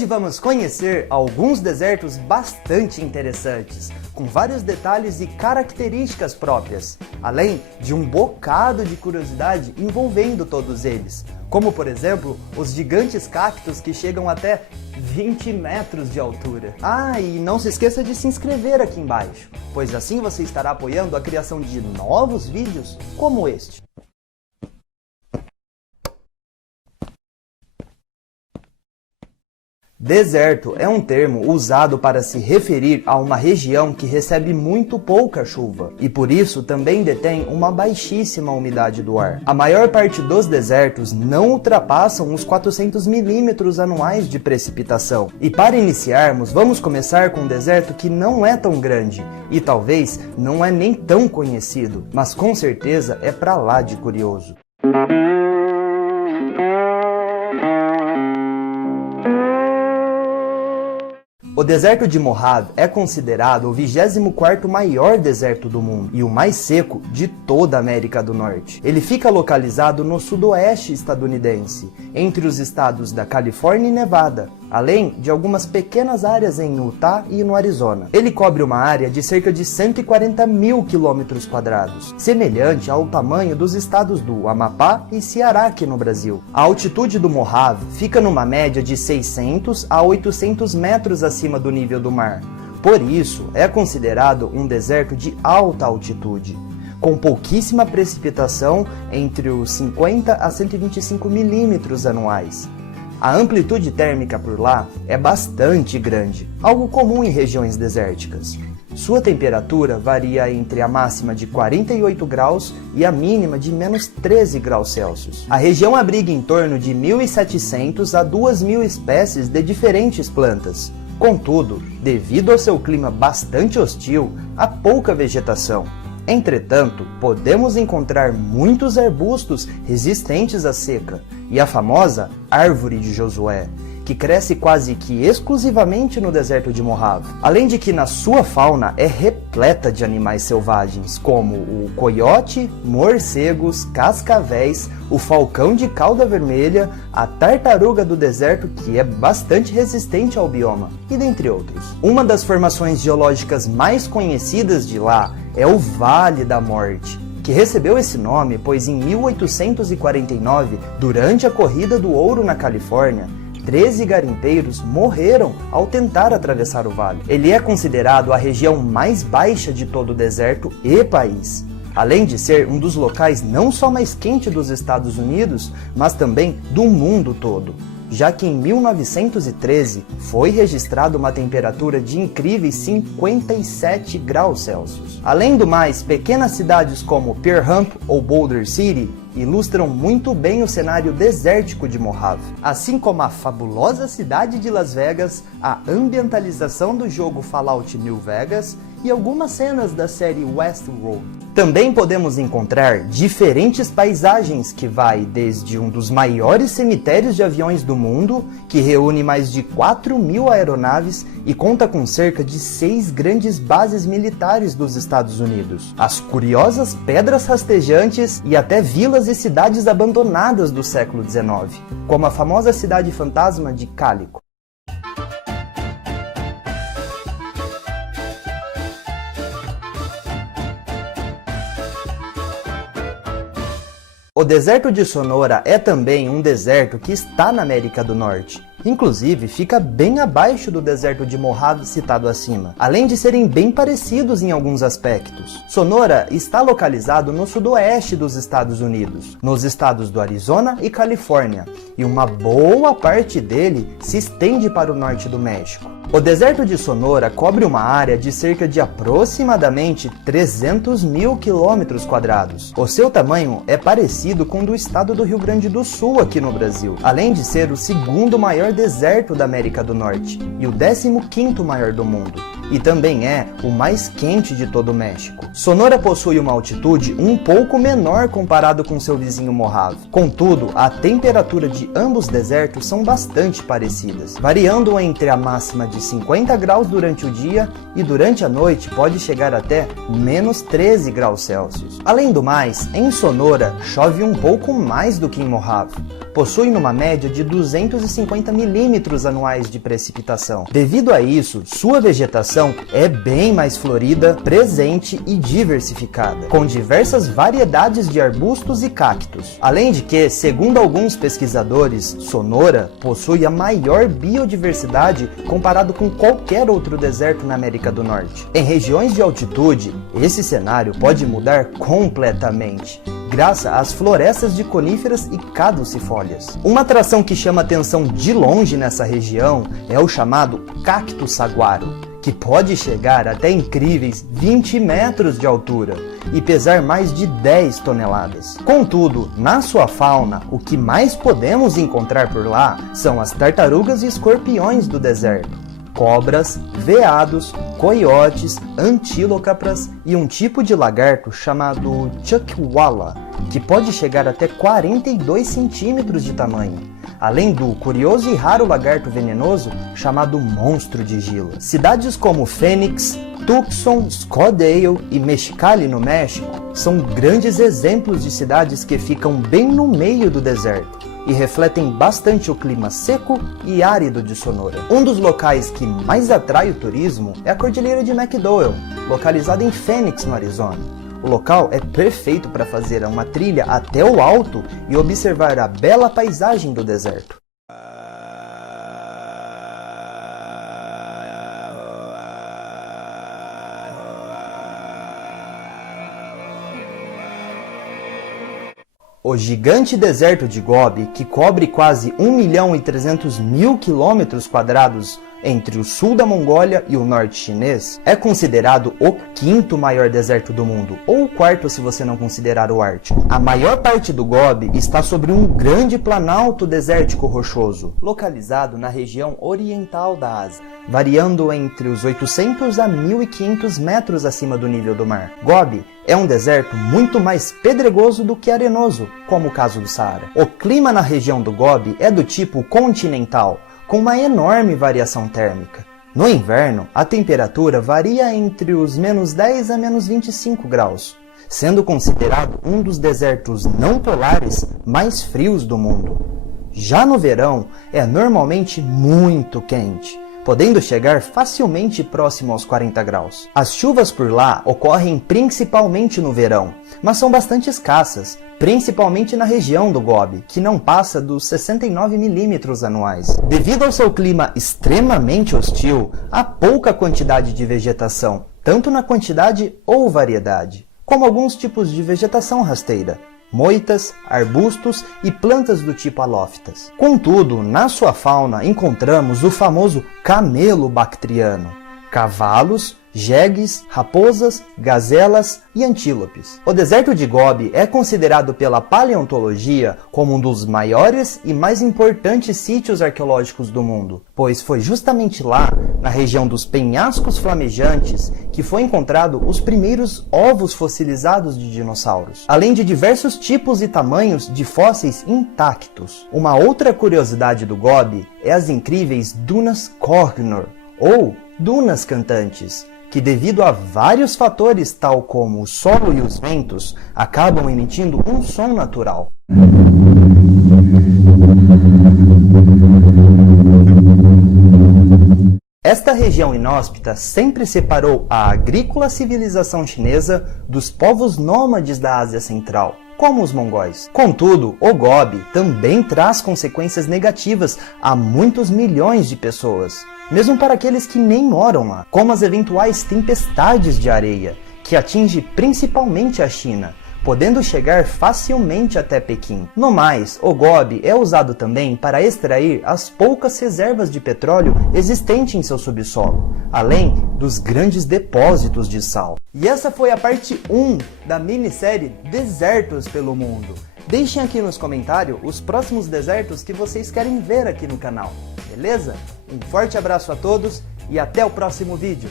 Hoje vamos conhecer alguns desertos bastante interessantes, com vários detalhes e características próprias, além de um bocado de curiosidade envolvendo todos eles, como por exemplo, os gigantes cactos que chegam até 20 metros de altura. E não se esqueça de se inscrever aqui embaixo, pois assim você estará apoiando a criação de novos vídeos como este. Deserto é um termo usado para se referir a uma região que recebe muito pouca chuva e por isso também detém uma baixíssima umidade do ar. A maior parte dos desertos não ultrapassam os 400 milímetros anuais de precipitação. E para iniciarmos, vamos começar com um deserto que não é tão grande e talvez não é nem tão conhecido, mas com certeza é pra lá de curioso. O deserto de Mojave é considerado o 24º maior deserto do mundo e o mais seco de toda a América do Norte. Ele fica localizado no sudoeste estadunidense, entre os estados da Califórnia e Nevada, além de algumas pequenas áreas em Utah e no Arizona. Ele cobre uma área de cerca de 140 mil quilômetros quadrados, semelhante ao tamanho dos estados do Amapá e Ceará aqui no Brasil. A altitude do Mojave fica numa média de 600 a 800 metros acima do nível do mar. Por isso, é considerado um deserto de alta altitude, com pouquíssima precipitação entre os 50 a 125 milímetros anuais. A amplitude térmica por lá é bastante grande, algo comum em regiões desérticas. Sua temperatura varia entre a máxima de 48 graus e a mínima de menos 13 graus Celsius. A região abriga em torno de 1.700 a 2.000 espécies de diferentes plantas. Contudo, devido ao seu clima bastante hostil, há pouca vegetação. Entretanto, podemos encontrar muitos arbustos resistentes à seca e a famosa Árvore de Josué, que cresce quase que exclusivamente no deserto de Mojave. Além de que na sua fauna é repleta de animais selvagens, como o coiote, morcegos, cascavéis, o falcão de cauda vermelha, a tartaruga do deserto, que é bastante resistente ao bioma, e dentre outros. Uma das formações geológicas mais conhecidas de lá é o Vale da Morte, que recebeu esse nome pois em 1849, durante a Corrida do Ouro na Califórnia, 13 garimpeiros morreram ao tentar atravessar o vale. Ele é considerado a região mais baixa de todo o deserto e país, além de ser um dos locais não só mais quente dos Estados Unidos, mas também do mundo todo, já que em 1913 foi registrada uma temperatura de incríveis 57 graus Celsius. Além do mais, pequenas cidades como Pearl Hump ou Boulder City ilustram muito bem o cenário desértico de Mojave, assim como a fabulosa cidade de Las Vegas, a ambientalização do jogo Fallout New Vegas e algumas cenas da série Westworld. Também podemos encontrar diferentes paisagens que vai desde um dos maiores cemitérios de aviões do mundo, que reúne mais de 4.000 aeronaves e conta com cerca de 6 grandes bases militares dos Estados Unidos, as curiosas pedras rastejantes e até vilas e cidades abandonadas do século XIX, como a famosa cidade fantasma de Calico. O deserto de Sonora é também um deserto que está na América do Norte. Inclusive, fica bem abaixo do deserto de Mojave citado acima, além de serem bem parecidos em alguns aspectos. Sonora está localizado no sudoeste dos Estados Unidos, nos estados do Arizona e Califórnia, e uma boa parte dele se estende para o norte do México. O deserto de Sonora cobre uma área de cerca de aproximadamente 300 mil quilômetros quadrados. O seu tamanho é parecido com o do estado do Rio Grande do Sul aqui no Brasil, além de ser o segundo maior deserto da América do Norte e o 15º maior do mundo, e também é o mais quente de todo o México. Sonora possui uma altitude um pouco menor comparado com seu vizinho Mojave. Contudo, a temperatura de ambos desertos são bastante parecidas, variando entre a máxima de 50 graus durante o dia e durante a noite pode chegar até menos 13 graus Celsius. Além do mais, em Sonora chove um pouco mais do que em Mojave, possuem uma média de 250 milímetros anuais de precipitação. Devido a isso, sua vegetação é bem mais florida, presente e diversificada, com diversas variedades de arbustos e cactos. Além de que, segundo alguns pesquisadores, Sonora possui a maior biodiversidade comparado com qualquer outro deserto na América do Norte. Em regiões de altitude, esse cenário pode mudar completamente, graças às florestas de coníferas e caducifólias. Uma atração que chama atenção de longe nessa região é o chamado cacto saguaro, que pode chegar até incríveis 20 metros de altura e pesar mais de 10 toneladas. Contudo, na sua fauna, o que mais podemos encontrar por lá são as tartarugas e escorpiões do deserto, cobras, veados, coiotes, antílocapras e um tipo de lagarto chamado chuckwalla, que pode chegar até 42 centímetros de tamanho, além do curioso e raro lagarto venenoso chamado monstro de Gila. Cidades como Phoenix, Tucson, Scottsdale e Mexicali, no México, são grandes exemplos de cidades que ficam bem no meio do deserto e refletem bastante o clima seco e árido de Sonora. Um dos locais que mais atrai o turismo é a Cordilheira de McDowell, localizada em Phoenix, no Arizona. O local é perfeito para fazer uma trilha até o alto e observar a bela paisagem do deserto. O gigante deserto de Gobi, que cobre quase 1.300.000 km² entre o sul da Mongólia e o norte chinês, é considerado o quinto maior deserto do mundo, ou o quarto se você não considerar o Ártico. A maior parte do Gobi está sobre um grande planalto desértico rochoso, localizado na região oriental da Ásia, variando entre os 800 a 1.500 metros acima do nível do mar. Gobi é um deserto muito mais pedregoso do que arenoso, como o caso do Saara. O clima na região do Gobi é do tipo continental, com uma enorme variação térmica. No inverno, a temperatura varia entre os -10 a -25 graus, sendo considerado um dos desertos não polares mais frios do mundo. Já no verão, é normalmente muito quente, podendo chegar facilmente próximo aos 40 graus. As chuvas por lá ocorrem principalmente no verão, mas são bastante escassas, principalmente na região do Gobi, que não passa dos 69 milímetros anuais. Devido ao seu clima extremamente hostil, há pouca quantidade de vegetação, tanto na quantidade ou variedade, como alguns tipos de vegetação rasteira, moitas, arbustos e plantas do tipo halófitas. Contudo, na sua fauna encontramos o famoso camelo bactriano, cavalos, jegues, raposas, gazelas e antílopes. O deserto de Gobi é considerado pela paleontologia como um dos maiores e mais importantes sítios arqueológicos do mundo, pois foi justamente lá, na região dos penhascos flamejantes, que foi encontrado os primeiros ovos fossilizados de dinossauros, além de diversos tipos e tamanhos de fósseis intactos. Uma outra curiosidade do Gobi é as incríveis dunas Koh-i-Noor, ou dunas cantantes, que devido a vários fatores, tal como o solo e os ventos, acabam emitindo um som natural. Esta região inóspita sempre separou a agrícola civilização chinesa dos povos nômades da Ásia Central, como os mongóis. Contudo, o Gobi também traz consequências negativas a muitos milhões de pessoas, mesmo para aqueles que nem moram lá, como as eventuais tempestades de areia, que atinge principalmente a China, podendo chegar facilmente até Pequim. No mais, o Gobi é usado também para extrair as poucas reservas de petróleo existentes em seu subsolo, além dos grandes depósitos de sal. E essa foi a parte 1 da minissérie Desertos pelo Mundo. Deixem aqui nos comentários os próximos desertos que vocês querem ver aqui no canal, beleza? Um forte abraço a todos e até o próximo vídeo!